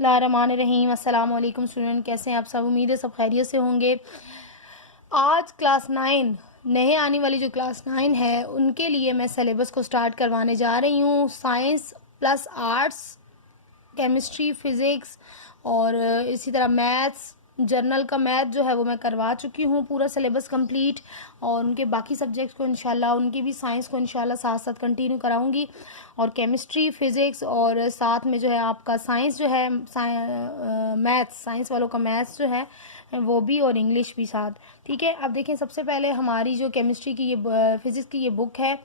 बिस्मिल्लाहिर्रहमानिर्रहीम। अस्सलाम वालेकुम स्टूडेंट, कैसे हैं आप सब? उम्मीद है सब खैरियत से होंगे। आज क्लास 9 नए आने वाली जो क्लास 9 है उनके लिए मैं सिलेबस को स्टार्ट करवाने जा रही हूँ। Science plus arts, chemistry, physics और इसी तरह मैथ्स, जर्नल का मैथ जो है वो मैं करवा चुकी हूँ पूरा सिलेबस कंप्लीट। और उनके बाकी सब्जेक्ट्स को इंशाल्लाह, उनकी भी साइंस को इंशाल्लाह साथ साथ कंटिन्यू कराऊंगी। और केमिस्ट्री, फिज़िक्स और साथ में जो है आपका साइंस जो है मैथ्स, साइंस वालों का मैथ्स जो है वो भी, और इंग्लिश भी साथ। ठीक है, अब देखें, सबसे पहले हमारी जो केमिस्ट्री की ये फिज़िक्स की ये बुक है।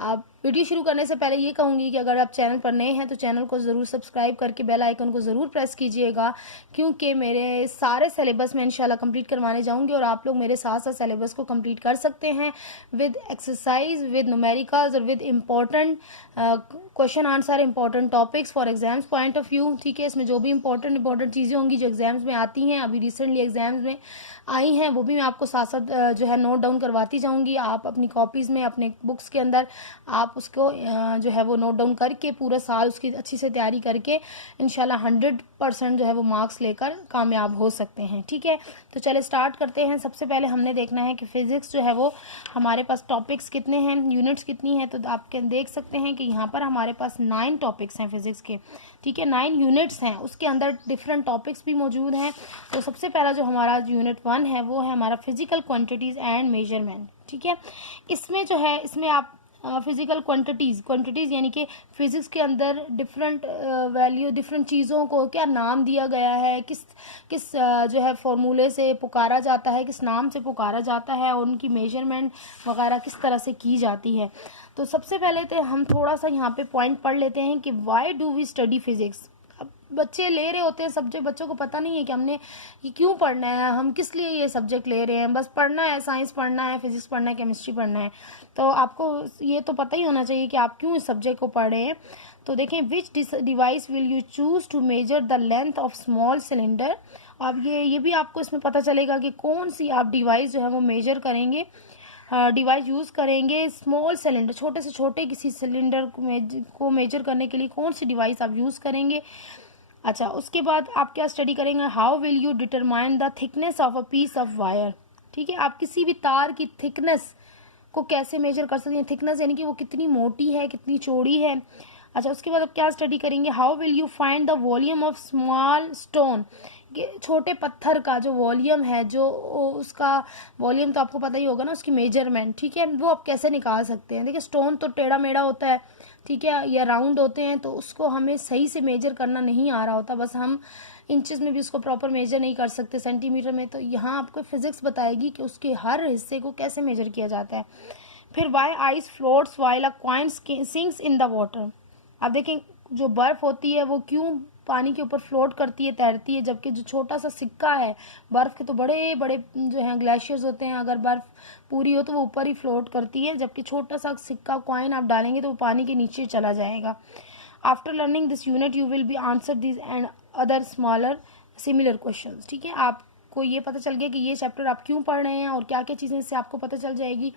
आप वीडियो शुरू करने से पहले ये कहूँगी कि अगर आप चैनल पर नए हैं तो चैनल को ज़रूर सब्सक्राइब करके बेल आइकन को ज़रूर प्रेस कीजिएगा, क्योंकि मेरे सारे सिलेबस में इंशाल्लाह कंप्लीट करवाने जाऊंगी और आप लोग मेरे साथ साथ सिलेबस को कंप्लीट कर सकते हैं विद एक्सरसाइज, विद न्यूमेरिकल्स और with important question answer, important topics for exams point of view. ठीक है, इसमें जो भी इंपॉर्टेंट चीज़ें होंगी जो एग्जाम्स में आती हैं, अभी रिसेंटली एग्जाम्स में आई हैं, वो भी मैं आपको साथ साथ जो है नोट डाउन करवाती जाऊंगी। आप अपनी कॉपीज़ में, अपने बुक्स के अंदर आप उसको जो है वो नोट डाउन करके पूरा साल उसकी अच्छी से तैयारी करके इंशाल्लाह 100% जो है वो मार्क्स लेकर कामयाब हो सकते हैं। ठीक है, तो चले स्टार्ट करते हैं। सबसे पहले हमने देखना है कि फ़िज़िक्स जो है वो हमारे पास टॉपिक्स कितने हैं, यूनिट्स कितनी हैं। तो आप देख सकते हैं कि यहाँ पर हमारे पास 9 टॉपिक्स हैं फ़िज़िक्स के। ठीक है, 9 यूनिट्स हैं, उसके अंदर डिफरेंट टॉपिक्स भी मौजूद हैं। तो सबसे पहला जो हमारा यूनिट 1 है वो है हमारा फिजिकल क्वांटिटीज़ एंड मेजरमेंट। ठीक है, इसमें जो है, इसमें आप फिजिकल क्वांटिटीज़ यानी कि फिज़िक्स के अंदर डिफरेंट वैल्यू, डिफरेंट चीज़ों को क्या नाम दिया गया है, किस किस जो है फॉर्मूले से पुकारा जाता है, किस नाम से पुकारा जाता है, और उनकी मेजरमेंट वगैरह किस तरह से की जाती है। तो सबसे पहले तो हम थोड़ा सा यहाँ पे पॉइंट पढ़ लेते हैं कि why do we study physics. अब बच्चे ले रहे होते हैं सब्जेक्ट, बच्चों को पता नहीं है कि हमने ये क्यों पढ़ना है, हम किस लिए ये सब्जेक्ट ले रहे हैं। बस पढ़ना है, साइंस पढ़ना है, फिजिक्स पढ़ना है, केमिस्ट्री पढ़ना है। तो आपको ये तो पता ही होना चाहिए कि आप क्यों इस सब्जेक्ट को पढ़ रहे हैं। तो देखें, which device will you choose to measure the length of small cylinder. अब ये भी आपको इसमें पता चलेगा कि कौन सी आप डिवाइस जो है वो मेजर करेंगे, डिवाइस यूज़ करेंगे स्मॉल सिलेंडर, छोटे से छोटे किसी सिलेंडर को मेजर करने के लिए कौन सी डिवाइस आप यूज़ करेंगे। अच्छा, उसके बाद आप क्या स्टडी करेंगे, how will you determine the thickness of a piece of wire. ठीक है, आप किसी भी तार की थिकनेस को कैसे मेजर कर सकते हैं। थिकनेस यानी कि वो कितनी मोटी है, कितनी चौड़ी है। अच्छा, उसके बाद आप क्या स्टडी करेंगे, how will you find the volume of small stone. छोटे पत्थर का जो वॉल्यूम है, जो उसका वॉल्यूम तो आपको पता ही होगा ना, उसकी मेजरमेंट। ठीक है, वो आप कैसे निकाल सकते हैं। देखिए, स्टोन तो टेढ़ा मेढ़ा होता है, ठीक है, या राउंड होते हैं, तो उसको हमें सही से मेजर करना नहीं आ रहा होता। बस हम इंचेस में भी उसको प्रॉपर मेजर नहीं कर सकते, सेंटीमीटर में। तो यहाँ आपको फिजिक्स बताएगी कि उसके हर हिस्से को कैसे मेजर किया जाता है। फिर why ice floats while a coin sinks in the water. अब देखें, जो बर्फ़ होती है वो क्यों पानी के ऊपर फ्लोट करती है, तैरती है, जबकि जो छोटा सा सिक्का है, बर्फ़ के तो बड़े बड़े जो हैं ग्लेशियर्स होते हैं, अगर बर्फ़ पूरी हो तो वो ऊपर ही फ्लोट करती है, जबकि छोटा सा सिक्का कॉइन आप डालेंगे तो वो पानी के नीचे चला जाएगा। After learning this unit you will be answer this and other smaller similar question. ठीक है, आपको ये पता चल गया कि ये चैप्टर आप क्यों पढ़ रहे हैं और क्या क्या चीज़ें इससे आपको पता चल जाएगी।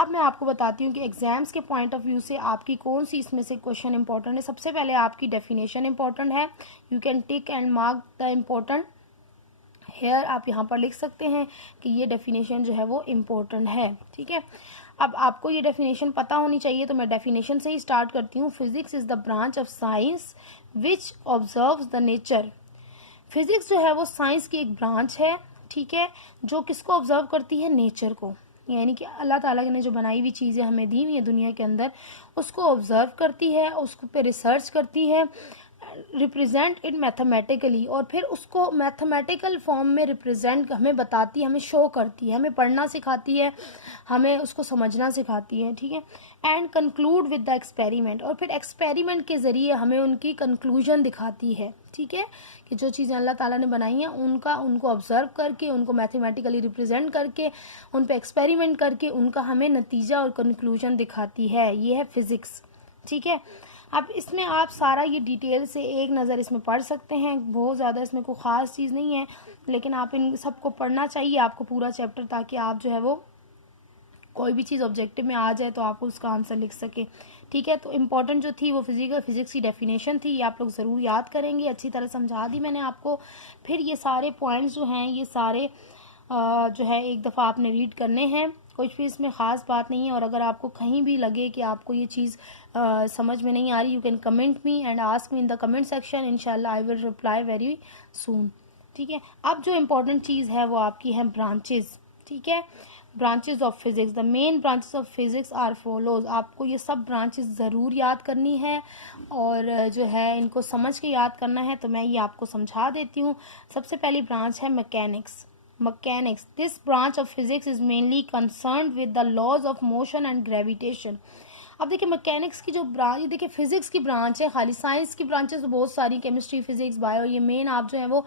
अब मैं आपको बताती हूँ कि एग्जाम्स के पॉइंट ऑफ व्यू से आपकी कौन सी इसमें से क्वेश्चन इंपॉर्टेंट है। सबसे पहले आपकी डेफिनेशन इंपॉर्टेंट है, you can tick and mark the important here. आप यहाँ पर लिख सकते हैं कि ये डेफिनेशन जो है वो इम्पोर्टेंट है। ठीक है, अब आपको ये डेफिनेशन पता होनी चाहिए, तो मैं डेफिनेशन से ही स्टार्ट करती हूँ। Physics is the branch of science which observes the nature. Physics जो है वो साइंस की एक ब्रांच है, ठीक है, जो किसको ऑब्जर्व करती है, नेचर को, यानी कि अल्लाह ताला ने जो बनाई हुई चीज़ें हमें दी हुई है दुनिया के अंदर, उसको ऑब्जर्व करती है, उसको पे रिसर्च करती है, रिप्रेजेंट इट मैथमेटिकली, और फिर उसको मैथमेटिकल फॉर्म में रिप्रेजेंट हमें बताती है, हमें शो करती है, हमें पढ़ना सिखाती है, हमें उसको समझना सिखाती है। ठीक है, and conclude with the experiment, और फिर एक्सपेरिमेंट के ज़रिए हमें उनकी कंक्लूजन दिखाती है। ठीक है, कि जो चीज़ें अल्लाह ताला ने बनाई हैं उनको ऑब्जर्व करके, उनको मैथमेटिकली रिप्रेजेंट करके, उन पे एक्सपेरिमेंट करके उनका हमें नतीजा और कंक्लूजन दिखाती है। ये है फिज़िक्स। ठीक है, अब इसमें आप सारा ये डिटेल से एक नज़र इसमें पढ़ सकते हैं, बहुत ज़्यादा इसमें कोई ख़ास चीज़ नहीं है, लेकिन आप इन सबको पढ़ना चाहिए आपको पूरा चैप्टर, ताकि आप जो है वो कोई भी चीज़ ऑब्जेक्टिव में आ जाए तो आप उसका आंसर लिख सके। ठीक है। तो इम्पॉर्टेंट जो थी वो फिजिक्स की डेफिनेशन थी, ये आप लोग ज़रूर याद करेंगे, अच्छी तरह समझा दी मैंने आपको। फिर ये सारे पॉइंट्स जो हैं ये सारे जो है एक दफ़ा आपने रीड करने हैं, कुछ भी इसमें ख़ास बात नहीं है। और अगर आपको कहीं भी लगे कि आपको ये चीज़ समझ में नहीं आ रही, you can comment me and ask me in the comment section, इंशाल्लाह I will reply very soon. ठीक है। अब जो इम्पोर्टेंट चीज़ है वो आपकी है ब्रांचेस। ठीक है, branches of physics, the main branches of physics are follows. आपको ये सब ब्रांचेस ज़रूर याद करनी है और जो है इनको समझ के याद करना है। तो मैं ये आपको समझा देती हूँ। सबसे पहली ब्रांच है mechanics. Mechanics, this branch of physics is mainly concerned with the laws of motion and gravitation. अब देखिए मैकेनिक्स की जो ब्रांच, ये देखिए फिजिक्स की ब्रांच है खाली, साइंस की ब्रांचेस तो बहुत सारी, केमिस्ट्री, फिजिक्स, बायो, ये मेन आप जो है वो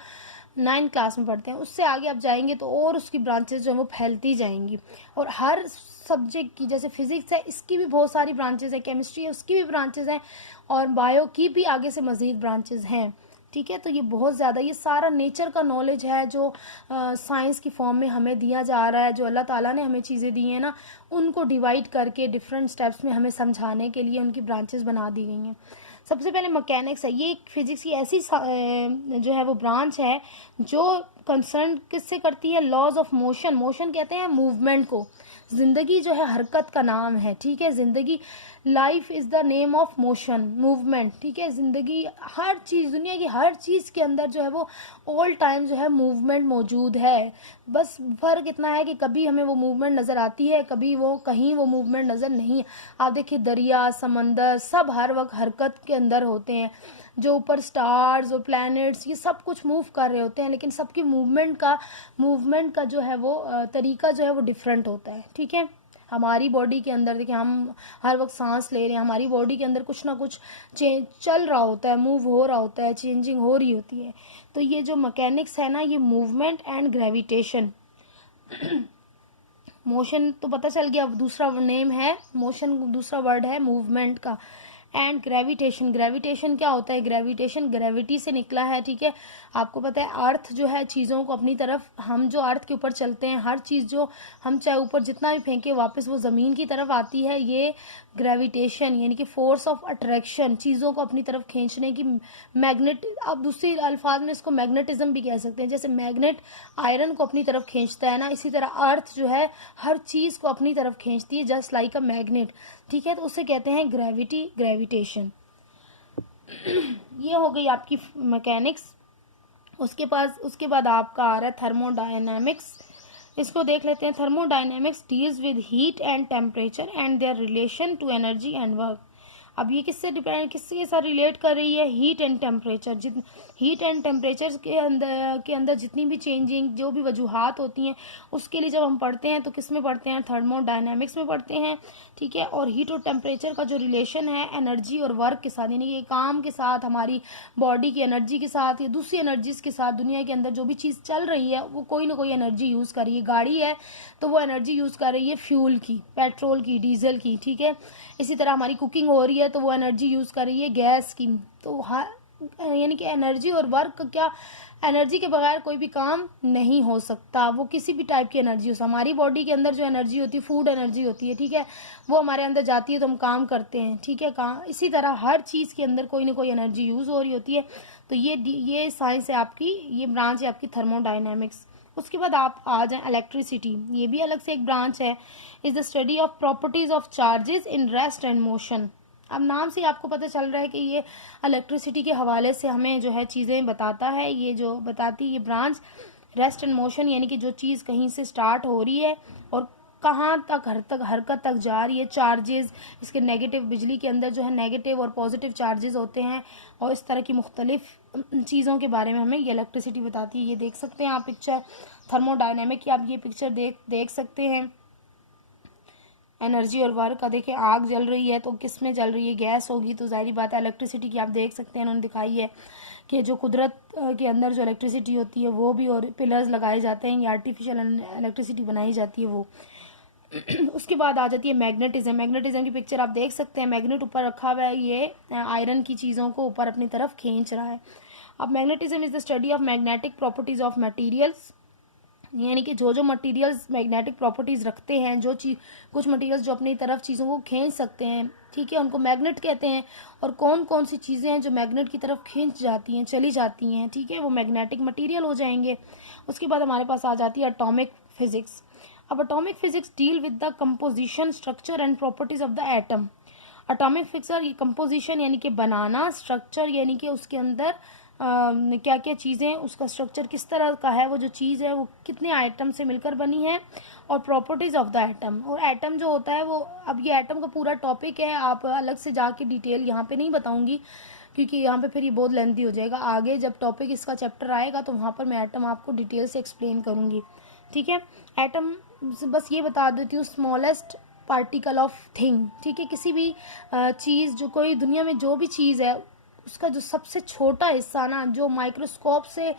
9th क्लास में पढ़ते हैं। उससे आगे आप जाएंगे तो और उसकी ब्रांचेस जो है वो फैलती जाएंगी। और हर सब्जेक्ट की, जैसे फिजिक्स है इसकी भी बहुत सारी ब्रांचेस हैं, केमिस्ट्री है उसकी भी ब्रांचेस हैं, और बायो की भी आगे से मज़ीद ब्रांचेस हैं। ठीक है। तो ये बहुत ज़्यादा, ये सारा नेचर का नॉलेज है जो साइंस की फॉर्म में हमें दिया जा रहा है, जो अल्लाह ताला ने हमें चीज़ें दी हैं ना, उनको डिवाइड करके डिफरेंट स्टेप्स में हमें समझाने के लिए उनकी ब्रांचेस बना दी गई हैं। सबसे पहले मैकेनिक्स है, ये एक फिजिक्स की ऐसी जो है वो ब्रांच है जो कंसर्न किससे करती है, लॉज ऑफ मोशन। मोशन कहते हैं मूवमेंट को, जिंदगी जो है हरकत का नाम है। ठीक है, जिंदगी, life is the name of motion, movement. ठीक है, जिंदगी, हर चीज़, दुनिया की हर चीज़ के अंदर जो है वो ऑल टाइम जो है मूवमेंट मौजूद है। बस फ़र्क इतना है कि कभी हमें वो मूवमेंट नज़र आती है, कभी वो कहीं वो मूवमेंट नज़र नहीं है। आप देखिए दरिया, समंदर, सब हर वक्त हरकत के अंदर होते हैं। जो ऊपर स्टार्स और प्लैनेट्स, ये सब कुछ मूव कर रहे होते हैं, लेकिन सबकी मूवमेंट का जो है वो तरीका जो है वो डिफरेंट होता है। ठीक है, हमारी बॉडी के अंदर देखिए हम हर वक्त सांस ले रहे हैं, हमारी बॉडी के अंदर कुछ ना कुछ चेंज चल रहा होता है, मूव हो रहा होता है, चेंजिंग हो रही होती है। तो ये जो मैकेनिक्स है ना, ये मूवमेंट एंड ग्रेविटेशन, मोशन तो पता चल गया, दूसरा नेम है मोशन, दूसरा वर्ड है मूवमेंट का। एंड ग्रेविटेशन, ग्रेविटेशन क्या होता है, ग्रेविटेशन ग्रेविटी से निकला है। ठीक है, आपको पता है अर्थ जो है चीज़ों को अपनी तरफ, हम जो अर्थ के ऊपर चलते हैं, हर चीज़ जो हम चाहे ऊपर जितना भी फेंके वापस वो ज़मीन की तरफ आती है। ये ग्रेविटेशन यानी कि फोर्स ऑफ अट्रैक्शन, चीज़ों को अपनी तरफ खींचने की, मैग्नेट, आप दूसरी अल्फाज में इसको मैग्नेटिज्म भी कह सकते हैं। जैसे मैग्नेट आयरन को अपनी तरफ खींचता है ना, इसी तरह अर्थ जो है हर चीज़ को अपनी तरफ खींचती है, जस्ट लाइक अ मैग्नेट। ठीक है, तो उसे कहते हैं ग्रेविटी, ग्रेविटेशन। ये हो गई आपकी मैकेनिक्स। उसके बाद आपका आ रहा है थर्मोडायनामिक्स। इसको देख लेते हैं। Thermodynamics deals with heat and temperature and their relation to energy and work. अब ये किसके साथ रिलेट कर रही है, heat and temperature. Heat and temperature के अंदर जितनी भी चेंजिंग, जो भी वजूहात होती हैं, उसके लिए जब हम पढ़ते हैं तो किस में पढ़ते हैं, थर्मोडायनेमिक्स में पढ़ते हैं। ठीक है, और हीट और टेम्परेचर का जो रिलेशन है एनर्जी और वर्क के साथ, यानी कि काम के साथ, हमारी बॉडी की एनर्जी के साथ या दूसरी एनर्जीज के साथ, दुनिया के अंदर जो भी चीज़ चल रही है वो कोई ना कोई एनर्जी यूज़ कर रही है। गाड़ी है तो वो एनर्जी यूज़ कर रही है फ्यूल की, पेट्रोल की, डीजल की। ठीक है, इसी तरह हमारी कुकिंग हो रही है तो वो एनर्जी यूज़ कर रही है गैस की। तो यानी कि एनर्जी और वर्क क्या, एनर्जी के बगैर कोई भी काम नहीं हो सकता, वो किसी भी टाइप की एनर्जी हो। हमारी बॉडी के अंदर जो एनर्जी होती है, फूड एनर्जी होती है। ठीक है, वो हमारे अंदर जाती है तो हम काम करते हैं। ठीक है, काम, इसी तरह हर चीज़ के अंदर कोई ना कोई एनर्जी यूज़ हो रही होती है। तो ये साइंस है आपकी, ये ब्रांच है आपकी थर्मोडायनेमिक्स। उसके बाद आप आ जाएं इलेक्ट्रिसिटी, ये भी अलग से एक ब्रांच है। Is the study of properties of charges in rest and motion. अब नाम से आपको पता चल रहा है कि ये इलेक्ट्रिसिटी के हवाले से हमें जो है चीज़ें बताता है। ये जो बताती ये ब्रांच रेस्ट एंड मोशन, यानी कि जो चीज़ कहीं से स्टार्ट हो रही है और कहाँ तक हरकत तक जा रही है। चार्जेस, इसके नेगेटिव, बिजली के अंदर जो है नेगेटिव और पॉजिटिव चार्जेस होते हैं, और इस तरह की मुख्तलिफ चीज़ों के बारे में हमें ये इलेक्ट्रिसिटी बताती है। ये देख सकते हैं आप पिक्चर थर्मोडायनेमिक की, आप ये पिक्चर देख सकते हैं। एनर्जी और वर्क का देखिए, आग जल रही है तो किस में जल रही है, गैस होगी, तो जाहिर बात है इलेक्ट्रिसिटी की आप देख सकते हैं, उन्होंने दिखाई है कि जो कुदरत के अंदर जो इलेक्ट्रिसिटी होती है वो भी, और पिलर्स लगाए जाते हैं, ये आर्टिफिशियल इलेक्ट्रिसिटी बनाई जाती है वो। उसके बाद आ जाती है मैग्नेटिज्म। मैग्नेटिज्म की पिक्चर आप देख सकते हैं, मैग्नेट ऊपर रखा हुआ है, ये आयरन की चीज़ों को ऊपर अपनी तरफ खींच रहा है। अब magnetism is the study of magnetic properties of materials. यानी कि जो जो मटेरियल्स मैग्नेटिक प्रॉपर्टीज़ रखते हैं, जो चीज़ कुछ मटेरियल्स जो अपनी तरफ चीज़ों को खींच सकते हैं, ठीक है, उनको मैग्नेट कहते हैं। और कौन कौन सी चीज़ें हैं जो मैग्नेट की तरफ खींच जाती हैं, चली जाती हैं, ठीक है, वो मैग्नेटिक मटेरियल हो जाएंगे। उसके बाद हमारे पास आ जाती है एटॉमिक फिजिक्स। अब atomic physics deal with the composition, structure and properties of the atom. Atomic physics ये कंपोजिशन यानी कि बनाना, स्ट्रक्चर यानी कि उसके अंदर क्या क्या चीज़ें, उसका स्ट्रक्चर किस तरह का है, वो जो चीज़ है वो कितने आइटम से मिलकर बनी है, और प्रॉपर्टीज़ ऑफ द एटम। और एटम जो होता है वो, अब ये एटम का पूरा टॉपिक है, आप अलग से जाके डिटेल यहाँ पे नहीं बताऊँगी क्योंकि यहाँ पे फिर ये बहुत लेंथी हो जाएगा। आगे जब टॉपिक इसका चैप्टर आएगा तो वहाँ पर मैं एटम आपको डिटेल से एक्सप्लेन करूँगी, ठीक है। एटम बस ये बता देती हूँ, स्मॉलेस्ट पार्टिकल ऑफ थिंग, ठीक है, किसी भी चीज़, जो कोई दुनिया में जो भी चीज़ है उसका जो सबसे छोटा हिस्सा ना, जो माइक्रोस्कोप से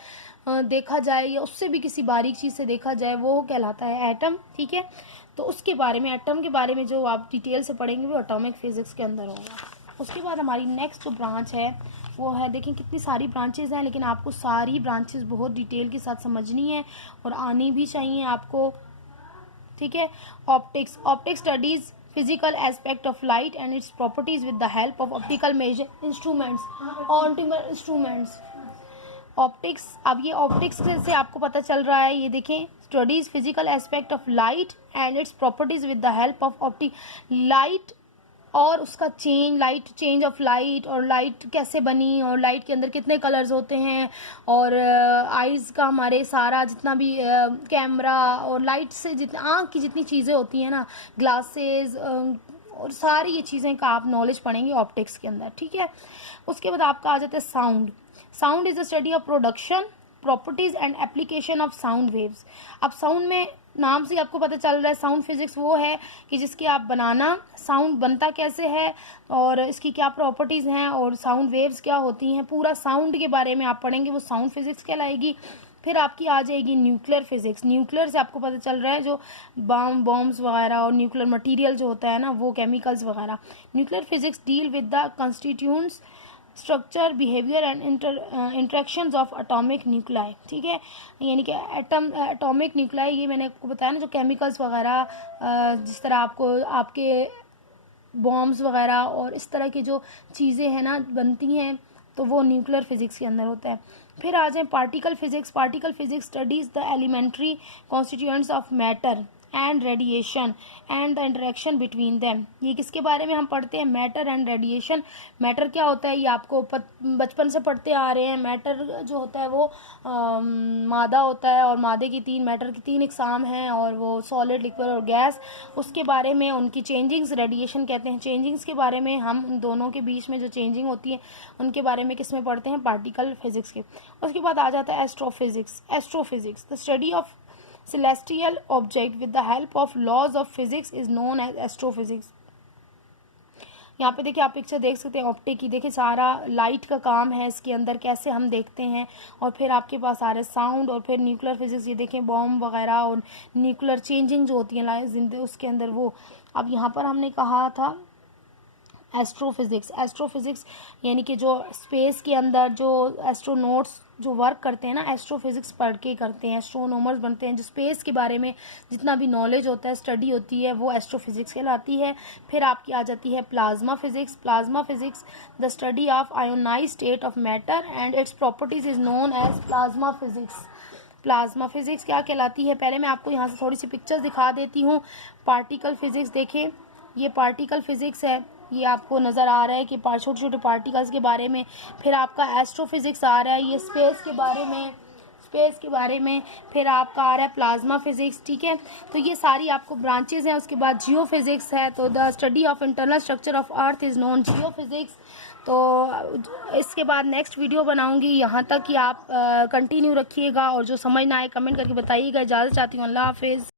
देखा जाए या उससे भी किसी बारीक चीज़ से देखा जाए, वो कहलाता है एटम, ठीक है। तो उसके बारे में, एटम के बारे में जो आप डिटेल से पढ़ेंगे वो एटॉमिक फिजिक्स के अंदर होगा। उसके बाद हमारी नेक्स्ट जो ब्रांच है वो है, देखें कितनी सारी ब्रांचेस हैं, लेकिन आपको सारी ब्रांचेस बहुत डिटेल के साथ समझनी है और आनी भी चाहिए आपको, ठीक है। Optics. Optics studies physical aspect of light and its properties with the help of optical measure instruments. Optics, अब ये ऑप्टिक्स से आपको पता चल रहा है, ये देखें, studies physical aspect of light and its properties with the help of optic, light और उसका लाइट, चेंज ऑफ लाइट, और लाइट कैसे बनी, और लाइट के अंदर कितने कलर्स होते हैं, और आइज़ का हमारे सारा जितना भी कैमरा और लाइट से जितनी आँख की जितनी चीज़ें होती हैं ना, ग्लासेस और सारी ये चीज़ें का आप नॉलेज पढ़ेंगे ऑप्टिक्स के अंदर, ठीक है। उसके बाद आपका आ जाता है sound. Sound is the study of production, properties and application of sound waves. अब साउंड में नाम से आपको पता चल रहा है, साउंड फिजिक्स वो है कि जिसकी आप बनाना, साउंड बनता कैसे है और इसकी क्या प्रॉपर्टीज़ हैं और साउंड वेव्स क्या होती हैं, पूरा साउंड के बारे में आप पढ़ेंगे, वो साउंड फिजिक्स कहलाएगी। फिर आपकी आ जाएगी न्यूक्लियर फिजिक्स। न्यूक्लियर से आपको पता चल रहा है जो बॉम्ब्स वगैरह और न्यूक्लियर मटेरियल जो होता है ना, वो केमिकल्स वगैरह। Nuclear physics deal with the constituents, structure, behaviour and interactions of atomic nuclei, ठीक है, यानी कि एटॉमिक न्यूक्लाई, ये मैंने आपको बताया ना, जो केमिकल्स वगैरह, जिस तरह आपको आपके बॉम्ब्स वगैरह और इस तरह की जो चीज़ें हैं ना बनती हैं, तो वो न्यूक्लियर फिजिक्स के अंदर होता है। फिर आ जाए particle physics. Particle physics studies the elementary constituents of matter and radiation and the interaction between them. ये किसके बारे में हम पढ़ते हैं? Matter and radiation. मैटर क्या होता है ये आपको बचपन से पढ़ते आ रहे हैं। मैटर जो होता है वो मादा होता है, और मादे की मैटर की 3 इकसाम हैं, और वो सॉलिड, लिक्विड और गैस। उसके बारे में उनकी चेंजिंग्स रेडिएशन कहते हैं। चेंजिंग्स के बारे में हम उन दोनों के बीच में जो चेंजिंग होती है उनके बारे में किस में पढ़ते हैं? पार्टिकल फिजिक्स के। उसके बाद आ जाता है astrophysics. Astrophysics the study of celestial object with the help of laws of physics is known as astrophysics। यहाँ पे देखिए, आप पिक्चर देख सकते हैं ऑप्टिक की। देखिए सारा लाइट का काम है इसके अंदर, कैसे हम देखते हैं। और फिर आपके पास आ रहा है साउंड, और फिर न्यूक्लियर फिजिक्स, ये देखें बॉम्ब वगैरह और न्यूक्लियर चेंजिंग जो होती है उसके अंदर वो। अब यहाँ पर हमने कहा था एस्ट्रोफिजिक्स। एस्ट्रोफिजिक्स यानी कि जो स्पेस के अंदर जो एस्ट्रोनॉट्स जो वर्क करते हैं ना, एस्ट्रोफिजिक्स पढ़ के करते हैं, एस्ट्रोनॉमर्स बनते हैं, जो स्पेस के बारे में जितना भी नॉलेज होता है, स्टडी होती है, वो एस्ट्रोफिजिक्स कहलाती है। फिर आपकी आ जाती है plasma physics. Plasma physics the study of ionize state of matter and its properties is known as plasma physics. Plasma फिजिक्स क्या कहलाती है? पहले मैं आपको यहाँ से थोड़ी सी पिक्चर्स दिखा देती हूँ। पार्टिकल फिजिक्स, देखें ये पार्टिकल फिजिक्स है, ये आपको नज़र आ रहा है कि छोटे छोटे पार्टिकल्स के बारे में। फिर आपका एस्ट्रोफिजिक्स आ रहा है, ये स्पेस के बारे में। फिर आपका आ रहा है प्लाज्मा फिजिक्स, ठीक है। तो ये सारी आपको ब्रांचेज हैं। उसके बाद जियो फिजिक्स है, तो the study of internal structure of earth is known Jio physics. तो इसके बाद नेक्स्ट वीडियो बनाऊंगी, यहाँ तक कि आप कंटिन्यू रखिएगा, और जो समझ ना आए कमेंट करके बताइएगा। इजाज़त चाहती हूँ, अल्लाह हाफिज़।